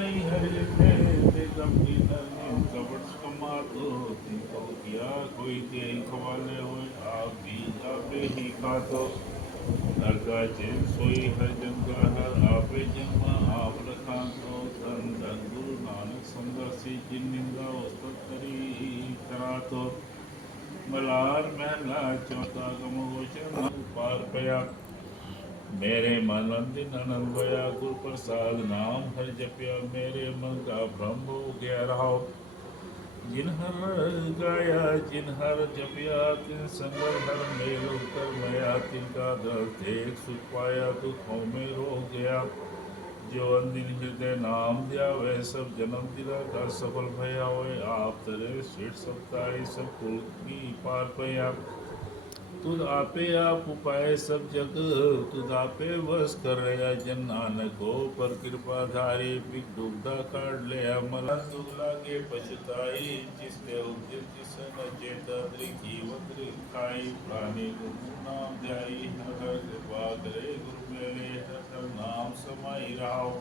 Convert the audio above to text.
आई हरि ने ते गंभी नरने कपट कमातो तिनको किया कोई ते खवाले हुए आप भी आपे ही खातो हर का चिन सोई हर जन का हर आपे जन्मा आप रखातो धन धन गुरु नानक संगसी जिन निंदा उस्तत करी करातो मलार महला चौथा गमोचन पार पया मेरे मन अंदिन आनंद होया गुरु प्रसाद नाम हर जपया मेरे मन का भ्रम हो गया रहा जिन हर गाया जिन हर जपया तिन संगल हर मेल उतर मया तिनका दल देख सुख पाया दुखों में रो गया जो अंदिन हृदय नाम दिया वह सब जन्म दिला का सफल भया हुए आप तरे श्रेष्ठ सप्ताई सब कुल की पार पया तुद आपे आप उपाय सब जग तुद आपे बस कर रहा जन नानक हो पर कृपा धारी बिग दुग्धा काट ले अमल दुगला के पछताई जिसते उदित जिस न चेता जीवन खाई प्राणी गुरु नाम ध्याई हर हर कृपा करे गुरु मेरे हर हर नाम समाई राव